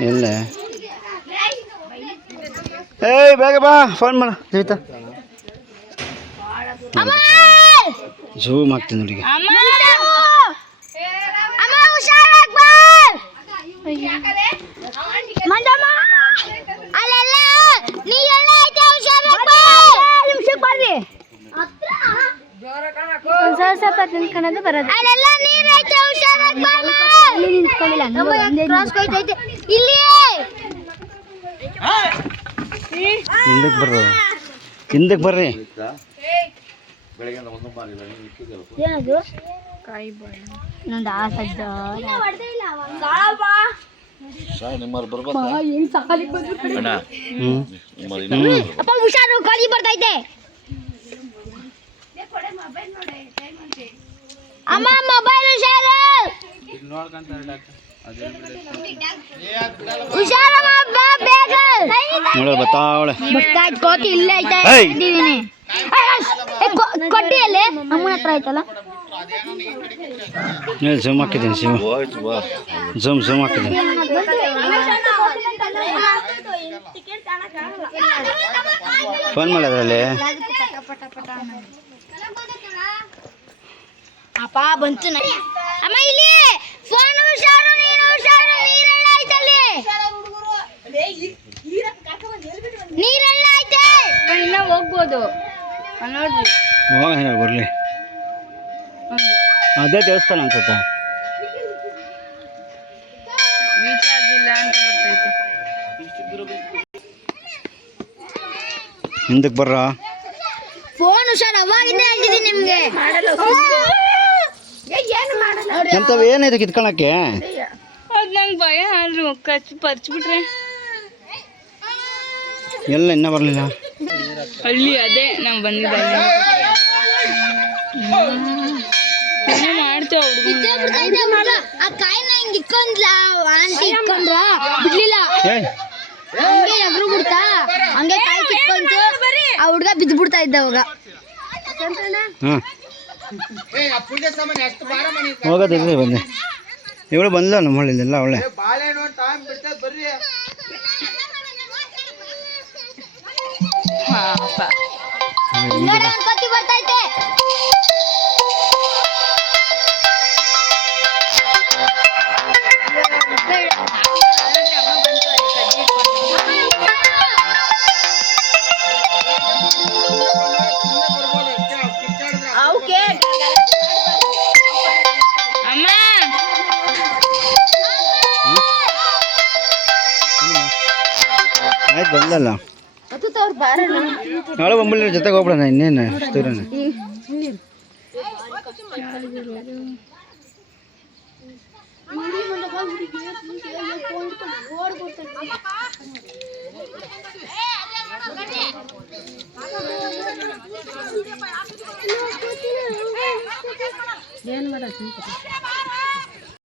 ಇಲ್ಲ ಏಯ್ ಬೇಗ ಬಾ ಫೋನ್ ಮಾಡ ಜೀವಿತ ಝೂಮ್ ಆಗ್ತೀನಿ ನೋಡಿ ಹಿಂದಕ್ಕೆ ಬರ್ರಿ ಹಿಂದಕ್ಕೆ ಬರ್ರಿ ಹುಷಾರು ಕಾಲಿ ಬರ್ತೈತೆ ಅಮ್ಮ ಮೊಬೈಲ್ ಹುಷಾರು ಹುಷಾರಮ್ಮ ಬಾ ಬೇಗ ನೋಡ ಬತ್ತಾವಳೆ ಕೋತಿ ಇಲ್ಲ ಐತೆ ಕೊಟ್ಟಿ ಅಲ್ಲಿ ಅಮ್ಮನ ಹತ್ರ ಐತಲ್ಲ ಝೂಮ್ ಹಾಕಿದ್ದೀನಿ ಝೂಮ್ ಹಾಕಿದ್ದೀನಿ ಫೋನ್ ಮಾಡೋದ್ರಲ್ಲಿ ಅಪ್ಪ ಬಂತು ಅಮ್ಮ ಇಲ್ಲಿ ಫೋನ್ ಹುಷಾರು ನೀನು ಹುಷಾರು ನೀರೆಲ್ಲ ಐತಲ್ಲಿ ನೀರೆಲ್ಲ ಐತೆ ಇನ್ನ ಹೋಗ್ಬೋದು ನೋಡ್ರಿ ಹೋಗೋಣ ಬರಲಿ ಅದೇ ದೇವಸ್ಥಾನ ಅನ್ಸುತ್ತ ರೀಚಾರ್ಜ್ ಇಲ್ಲ ಅಂತ ಬರ್ತೈತೆ ಹಿಂದಕ್ಕೆ ಬರ್ರ ಫೋನ್ ಹುಷಾರು ಅವಾಗಿಂದ ಹೇಳ್ತಿದ್ದೀನಿ ನಿಮ್ಗೆ ಎಂಥವು ಏನೈತೆ ಕಿತ್ಕೊಳಕ್ಕೆ ಅದು ನಂಗೆ ಭಯ ಆದ್ರೂ ಪರ್ಚ್ಬಿಟ್ರೆ ಎಲ್ಲ ಇನ್ನೂ ಬರಲಿಲ್ಲ ಹಳ್ಳಿ ಅದೇ ನಾವು ಬಂದಿದ್ದ ಮಾಡ್ತೇವೆ ಆ ಕಾಯಿನ ಹಿಂಗ್ ಇಕ್ಕೊಂಡ್ಲ ಆಂಟಿ ಇಕ್ಕೊಂಡ್ರ ಬಿಡ್ಲಿಲ್ಲ ಹಂಗೆ ಎಗ್ರು ಬಿಡ್ತಾ ಹಂಗೆ ಕಾಯಿ ಕಿತ್ಕೊಂತು ಆ ಹುಡ್ಗ ಬಿದ್ದು ಬಿಡ್ತಾ ಇದ್ದ ಅವಾಗ ಹಾಂ ಹೋಗೋದಿಲ್ಲ ಬಂದೆ ಇವಳು ಬಂದ ನಮ್ಮ ಹಳ್ಳಿಲೆಲ್ಲ ಅವಳೆ ಕತ್ತಿ ಬರ್ತೈತೆ ಆಯ್ತು ಬಂದಲ್ಲ ನಾಳೆ ಬಂಬಲ್ಲಿ ಜೊತೆಗೆ ಹೋಗ್ಬಿಡೋಣ ಇನ್ನೇನು ಅಷ್ಟು ದೂರನೇ ಏನು ಮಾಡೋದು